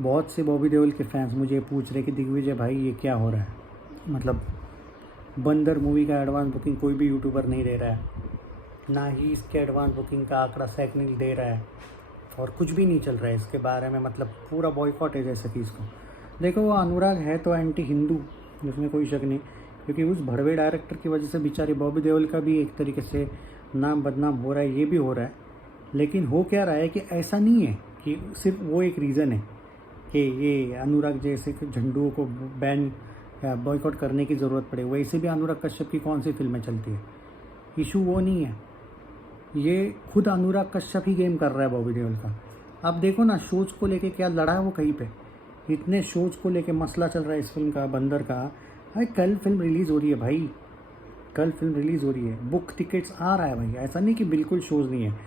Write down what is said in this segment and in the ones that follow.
बहुत से बॉबी देओल के फैंस मुझे पूछ रहे कि दिग्विजय भाई ये क्या हो रहा है। मतलब बंदर मूवी का एडवांस बुकिंग कोई भी यूट्यूबर नहीं दे रहा है, ना ही इसके एडवांस बुकिंग का आंकड़ा सैकनिल दे रहा है, और कुछ भी नहीं चल रहा है इसके बारे में। मतलब पूरा बॉयकॉट है जैसे कि इसको देखो। वो अनुराग है तो एंटी हिंदू, जिसमें कोई शक नहीं, क्योंकि उस भड़वे डायरेक्टर की वजह से बेचारे बॉबी देओल का भी एक तरीके से नाम बदनाम हो रहा है, ये भी हो रहा है। लेकिन हो क्या रहा है कि ऐसा नहीं है कि सिर्फ वो एक रीज़न है कि ये अनुराग जैसे झंडुओं को बैन या बॉयकॉट करने की ज़रूरत पड़े। वैसे भी अनुराग कश्यप की कौन सी फिल्में चलती है, इशू वो नहीं है। ये खुद अनुराग कश्यप ही गेम कर रहा है बॉबी देओल का। आप देखो ना शोज़ को लेके क्या लड़ा है वो कहीं पे, इतने शोज़ को लेके मसला चल रहा है इस फिल्म का, बंदर का। भाई कल फिल्म रिलीज़ हो रही है भाई, कल फिल्म रिलीज़ हो रही है, बुक टिकट्स आ रहा है भाई। ऐसा नहीं कि बिल्कुल शोज़ नहीं है,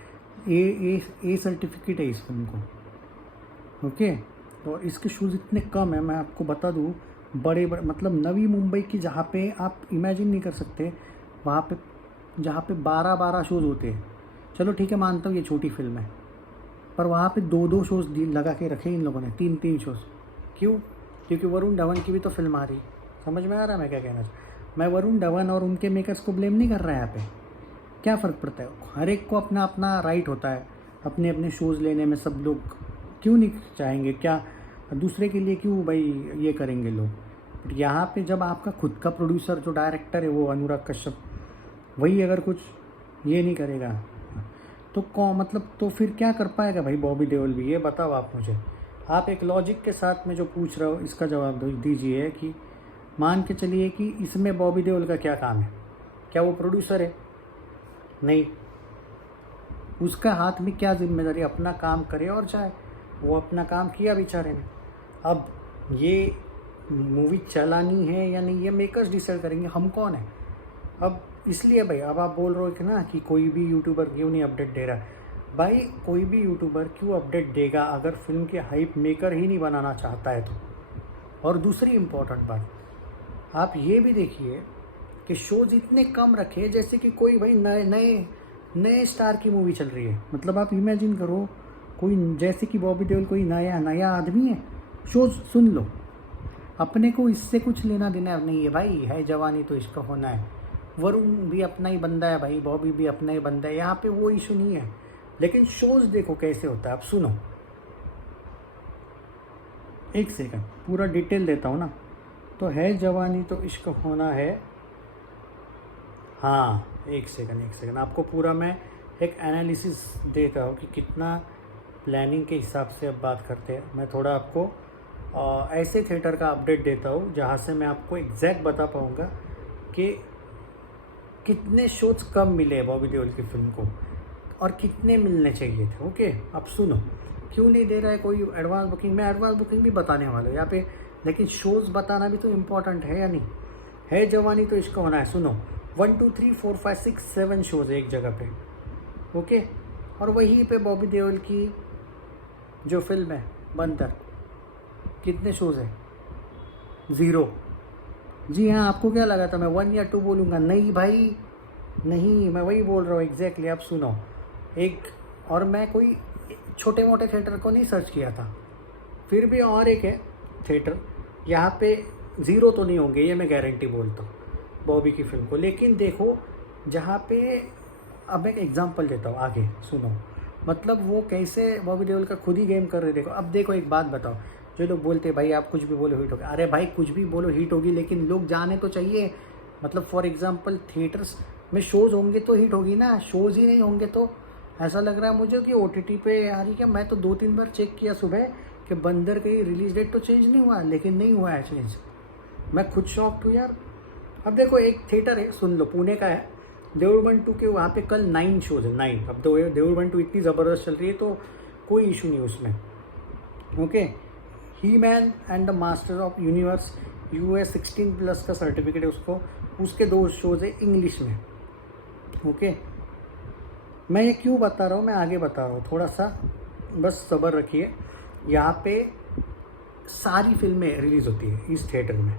ए सर्टिफिकेट है इस फिल्म को। ओके, तो इसके शोज़ इतने कम है, मैं आपको बता दूँ। बड़े बड़े मतलब नवी मुंबई की, जहाँ पे आप इमेजिन नहीं कर सकते, वहाँ पे जहाँ पे 12-12 शोज़ होते हैं। चलो ठीक है, मानता हूँ ये छोटी फिल्म है, पर वहाँ पे 2-2 शोज़ लगा के रखे इन लोगों ने, 3-3 शोज़। क्यों? क्योंकि वरुण धवन की भी तो फिल्म आ रही। समझ में आ रहा है मैं क्या कहना चाहूँ? मैं वरुण धवन और उनके मेकर्स को ब्लेम नहीं कर रहा है यहाँ पे। क्या फ़र्क पड़ता है? हर एक को अपना अपना राइट होता है अपने अपने शोज़ लेने में। सब लोग क्यों नहीं चाहेंगे? क्या दूसरे के लिए क्यों भाई ये करेंगे लोग? बट यहाँ पे जब आपका खुद का प्रोड्यूसर जो डायरेक्टर है वो अनुराग कश्यप, वही अगर कुछ ये नहीं करेगा तो कौन, मतलब तो फिर क्या कर पाएगा भाई बॉबी देओल भी? ये बताओ आप मुझे। आप एक लॉजिक के साथ में जो पूछ रहे हो इसका जवाब दीजिए कि मान के चलिए कि इसमें बॉबी देओल का क्या काम है? क्या वो प्रोड्यूसर है? नहीं। उसका हाथ में क्या जिम्मेदारी? अपना काम करे और जाए। वो अपना काम किया बेचारे ने। अब ये मूवी चलानी है या नहीं, ये मेकर्स डिसाइड करेंगे, हम कौन है? अब इसलिए भाई, अब आप बोल रहे हो कि ना कि कोई भी यूट्यूबर क्यों नहीं अपडेट दे रहा है। भाई कोई भी यूट्यूबर क्यों अपडेट देगा अगर फिल्म के हाइप मेकर ही नहीं बनाना चाहता है तो? और दूसरी इम्पोर्टेंट बात, आप ये भी देखिए कि शोज इतने कम रखे जैसे कि कोई भाई नए नए नए स्टार की मूवी चल रही है। मतलब आप इमेजिन करो, कोई जैसे कि बॉबी देओल कोई नया नया आदमी है, शोज सुन लो। अपने को इससे कुछ लेना देना नहीं है भाई, है जवानी तो इश्क होना है। वरुण भी अपना ही बंदा है भाई, बॉबी भी अपना ही बंदा है, यहाँ पे वो इशू नहीं है। लेकिन शोज देखो कैसे होता है। आप सुनो, एक सेकंड पूरा डिटेल देता हूँ ना। तो है जवानी तो इश्क होना है, हाँ एक सेकंड आपको पूरा मैं एक एनालिसिस देता हूँ कि कितना प्लानिंग के हिसाब से अब बात करते हैं। मैं थोड़ा आपको ऐसे थिएटर का अपडेट देता हूँ जहाँ से मैं आपको एग्जैक्ट बता पाऊँगा कि कितने शोज कम मिले बॉबी देओल की फिल्म को और कितने मिलने चाहिए थे। ओके, अब सुनो क्यों नहीं दे रहा है कोई एडवांस बुकिंग। मैं एडवांस बुकिंग भी बताने वाला हूँ यहाँ पे, लेकिन शोज़ बताना भी तो इम्पोर्टेंट है या नहीं? है जवानी तो इसका होना है। सुनो, 1 2 3 4 5 6 7 शोज़ है एक जगह पे। ओके, और वहीं पे बॉबी देओल की जो फिल्म है बंदर, कितने शोज़ है? 0। जी हाँ, आपको क्या लगा था मैं 1 या 2 बोलूँगा? नहीं भाई नहीं, मैं वही बोल रहा हूँ एग्जैक्टली। आप सुनो एक, और मैं कोई छोटे मोटे थिएटर को नहीं सर्च किया था, फिर भी और एक है थिएटर, यहाँ पे 0 तो नहीं होंगे, ये मैं गारंटी बोलता हूँ बॉबी की फिल्म को। लेकिन देखो जहाँ पे, अब एक एग्जांपल देता हूँ आगे सुनो। मतलब वो कैसे बॉबी देओल का खुद ही गेम कर रहे। देखो अब देखो, एक बात बताओ, जो लोग बोलते हैं भाई आप कुछ भी बोलो हिट होगी, अरे भाई कुछ भी बोलो हिट होगी, लेकिन लोग जाने तो चाहिए। मतलब फॉर एग्जांपल थिएटर्स में शोज़ होंगे तो हिट होगी ना, शोज़ ही नहीं होंगे तो ऐसा लग रहा है मुझे कि OTT पे आ रही क्या। मैं तो 2-3 बार चेक किया सुबह कि बंदर की रिलीज डेट तो चेंज नहीं हुआ, लेकिन नहीं हुआ है चेंज। मैं खुद शॉक्ड हूँ यार। अब देखो एक थिएटर है, सुन लो, पुणे का है, देऊर 2 के वहाँ पे कल 9 शोज़ है, 9। अब तो देऊर 2 इतनी ज़बरदस्त चल रही है तो कोई इशू नहीं उसमें। Okay, he man and the master of universe US 16+ का सर्टिफिकेट है उसको, उसके 2 शोज़ है इंग्लिश में। ओके, मैं ये क्यों बता रहा हूँ, मैं आगे बता रहा हूँ, थोड़ा सा बस सब्र रखिए। यहाँ पे सारी फिल्में रिलीज़ होती है इस थिएटर में।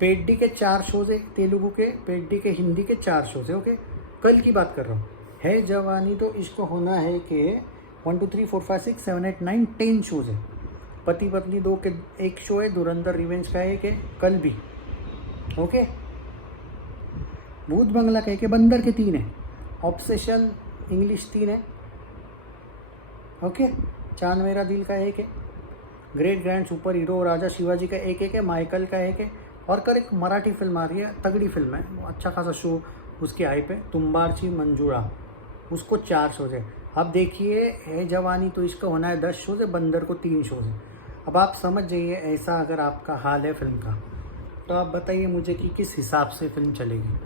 पेड्डी के 4 शोज़ है तेलुगु के, पेड्डी के हिंदी के 4 शोज़ है। ओके, कल की बात कर रहा हूँ। है जवानी तो इश्क होना है कि 1 2 3 4 5 6 7 8 9 10 शोज़ है। पति पत्नी 2 के एक शो है, धुरंधर रिवेंज का एक है कल भी, ओके। भूत बंगला का एक है, बंदर के 3 है, ऑब्सेशन इंग्लिश 3 है, ओके। चांद मेरा दिल का एक है, ग्रेट ग्रैंड सुपर हीरो राजा शिवाजी का एक है, माइकल का एक है, और कल एक मराठी फिल्म आ रही है, तगड़ी फिल्म है, अच्छा खासा शो उसकी आई पे, तुम्बारची मंजूरा, उसको 4 शोज है। अब देखिए है जवानी तो इसका होना है 10 शोज है, बंदर को 3 शोज है। अब आप समझ जाइए, ऐसा अगर आपका हाल है फिल्म का, तो आप बताइए मुझे कि किस हिसाब से फिल्म चलेगी।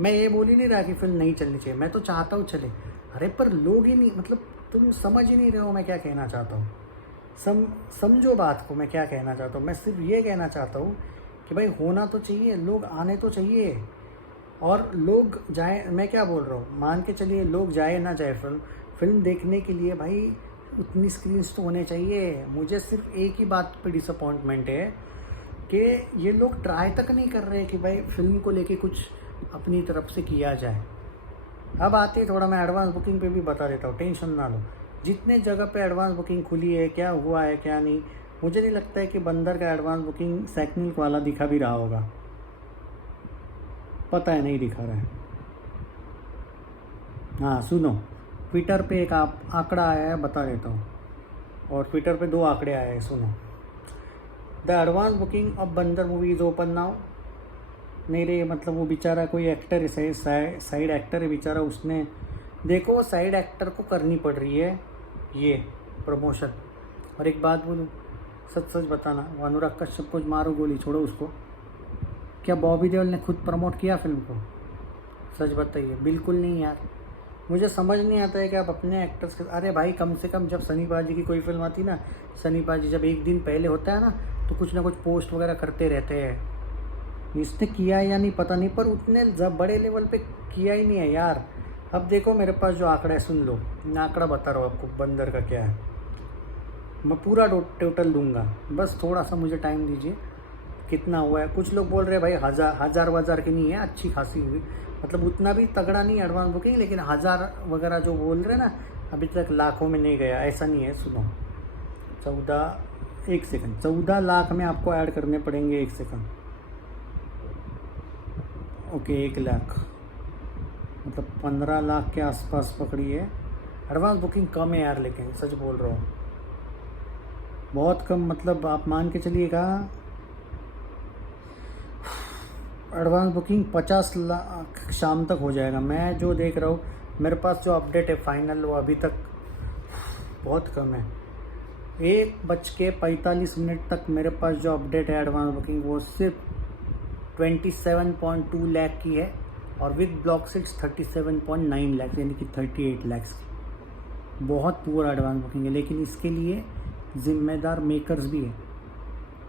मैं ये बोल ही नहीं रहा कि फिल्म नहीं चलनी चाहिए, मैं तो चाहता हूँ चले, अरे पर लोग ही नहीं, मतलब तुम समझ ही नहीं रहे हो मैं क्या कहना चाहता हूँ। समझो बात को, मैं क्या कहना चाहता हूँ। मैं सिर्फ ये कहना चाहता हूँ कि भाई होना तो चाहिए, लोग आने तो चाहिए, और लोग जाए, मैं क्या बोल रहा हूँ, मान के चलिए लोग जाए ना जाए फिल्म देखने के लिए, भाई उतनी स्क्रीन्स तो होने चाहिए। मुझे सिर्फ एक ही बात पे डिसअपॉइंटमेंट है कि ये लोग ट्राई तक नहीं कर रहे कि भाई फिल्म को लेके कुछ अपनी तरफ से किया जाए। अब आते ही थोड़ा मैं एडवांस बुकिंग पे भी बता देता हूँ, टेंशन ना लो। जितने जगह पे एडवांस बुकिंग खुली है, क्या हुआ है क्या नहीं, मुझे नहीं लगता है कि बंदर का एडवांस बुकिंग सेकनिक वाला दिखा भी रहा होगा, पता है नहीं दिखा रहा है। हाँ सुनो, ट्विटर पे एक आंकड़ा आया है, बता देता हूँ, और ट्विटर पे 2 आंकड़े आए हैं, सुनो। द एडवांस बुकिंग ऑफ बंदर मूवी इज़ ओपन नाउ। मेरे मतलब वो बेचारा कोई एक्टर है, साइड एक्टर है बेचारा, उसने देखो वो साइड एक्टर को करनी पड़ रही है ये प्रमोशन। और एक बात बोलूँ, सच सच बताना, वो अनुराग कश्यप को मारो गोली, छोड़ो उसको, क्या बॉबी देओल ने खुद प्रमोट किया फिल्म को? सच बताइए, बिल्कुल नहीं यार। मुझे समझ नहीं आता है कि आप अपने एक्टर्स के, अरे भाई कम से कम जब सनी पाजी की कोई फिल्म आती ना, सनी पाजी जब एक दिन पहले होता है ना, तो कुछ ना कुछ पोस्ट वगैरह करते रहते हैं। इसने किया या नहीं पता नहीं, पर उतने बड़े लेवल पे किया ही नहीं है यार। अब देखो मेरे पास जो आंकड़ा है, सुन लो, मैं आंकड़ा बता रहा हूँ आपको बंदर का क्या है, मैं पूरा टोटल दूंगा, बस थोड़ा सा मुझे टाइम दीजिए। कितना हुआ है, कुछ लोग बोल रहे हैं भाई हज़ार की नहीं है, अच्छी खासी हुई, मतलब उतना भी तगड़ा नहीं एडवांस बुकिंग, लेकिन 1000 वगैरह जो बोल रहे हैं ना, अभी तक लाखों में नहीं गया, ऐसा नहीं है। सुनो, 14 लाख में आपको ऐड करने पड़ेंगे, 1 सेकंड, ओके 1 लाख, मतलब 15 लाख के आसपास पकड़ी है। एडवांस बुकिंग कम है यार, लेकिन सच बोल रहा हूँ बहुत कम, मतलब आप मान के चलिएगा एडवांस बुकिंग 50 लाख शाम तक हो जाएगा। मैं जो देख रहा हूँ, मेरे पास जो अपडेट है फाइनल, वो अभी तक बहुत कम है। 1:45 तक मेरे पास जो अपडेट है एडवांस बुकिंग, वो सिर्फ 27.2 लाख की है, और विद ब्लॉक सीट्स 37.9 लाख, यानी कि 38 लाख की। बहुत पुअर एडवांस बुकिंग है, लेकिन इसके लिए जिम्मेदार मेकर्स भी है।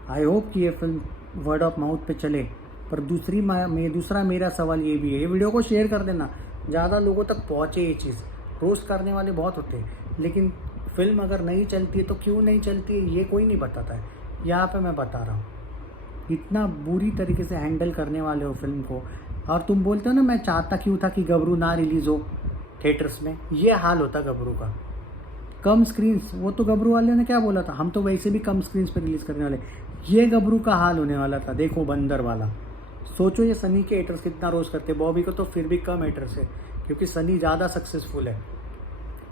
आई होप कि ये फिल्म वर्ड ऑफ माउथ पे चले। पर दूसरा मेरा सवाल ये भी है, ये वीडियो को शेयर कर देना, ज़्यादा लोगों तक पहुँचे ये चीज़। रोस्ट करने वाले बहुत होते हैं, लेकिन फिल्म अगर नहीं चलती है तो क्यों नहीं चलती है ये कोई नहीं बताता है। यहाँ पे मैं बता रहा हूँ, इतना बुरी तरीके से हैंडल करने वाले हो फिल्म को। और तुम बोलते हो ना मैं चाहता क्यों था कि गबरू ना रिलीज़ हो थिएटर्स में, ये हाल होता गबरू का। कम स्क्रीन्स, वो तो गबरू वाले ने क्या बोला था, हम तो वैसे भी कम स्क्रीन्स पे रिलीज़ करने वाले, ये गबरू का हाल होने वाला था। देखो बंदर वाला, सोचो ये सनी के हेटर्स कितना रोज करते, बॉबी को तो फिर भी कम हेटर्स है क्योंकि सनी ज़्यादा सक्सेसफुल है।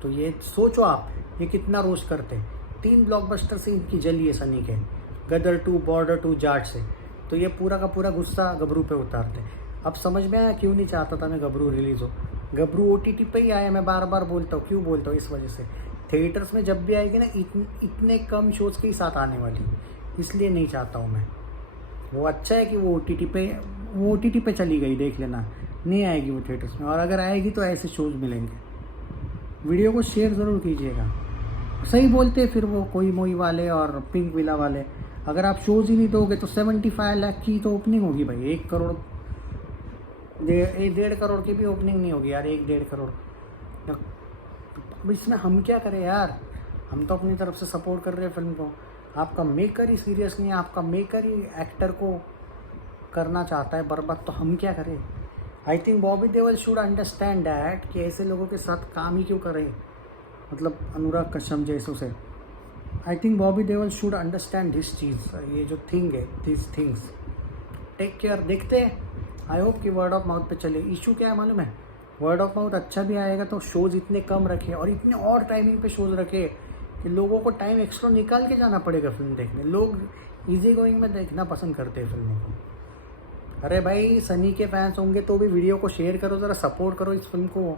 तो ये सोचो आप, ये कितना रोज करते। 3 ब्लॉकबस्टर से इनकी जली है सनी के, गदर 2, बॉर्डर 2, जाट से। तो ये पूरा का पूरा गुस्सा गबरू पे उतारते। अब समझ में आया क्यों नहीं चाहता था मैं गबरू रिलीज़ हो। गबरू OTT पे ही आया, मैं बार बार बोलता हूँ, क्यों बोलता हूँ, इस वजह से थिएटर्स में जब भी आएगी ना इतने कम शोज़ के ही साथ आने वाली, इसलिए नहीं चाहता हूँ मैं। वो अच्छा है कि वो OTT पे चली गई, देख लेना, नहीं आएगी वो थिएटर्स में, और अगर आएगी तो ऐसे शोज़ मिलेंगे। वीडियो को शेयर ज़रूर कीजिएगा। सही बोलते फिर वो कोई मोई वाले और पिंक विला वाले, अगर आप शोज़ ही नहीं दोगे तो 75 लाख की तो ओपनिंग होगी भाई, 1 करोड़ 1.5 करोड़ की भी ओपनिंग नहीं होगी यार, 1-1.5 करोड़। अब इसमें हम क्या करें यार, हम तो अपनी तरफ से सपोर्ट कर रहे हैं फिल्म को। आपका मेकर ही सीरियस नहीं है, आपका मेकर ही एक्टर को करना चाहता है बर्बाद, तो हम क्या करें। आई think Bobby Deol should understand that कि ऐसे लोगों के साथ काम ही क्यों करें, मतलब अनुराग कश्यप जैसों से। I think Bobby Deol should understand this चीज़, ये जो थिंग है, दिस थिंग्स। Take care. देखते हैं, आई होप कि वर्ड ऑफ माउथ पे चले। इशू क्या है मालूम है, वर्ड ऑफ माउथ अच्छा भी आएगा तो शोज़ इतने कम रखे और इतने और टाइमिंग पे शोज़ रखे कि लोगों को टाइम एक्स्ट्रा निकाल के जाना पड़ेगा फिल्म देखने। लोग इजी गोइंग में देखना पसंद करते हैं फिल्मों को। अरे भाई, सनी के फैंस होंगे तो भी वीडियो को शेयर करो, ज़रा सपोर्ट करो इस फिल्म को।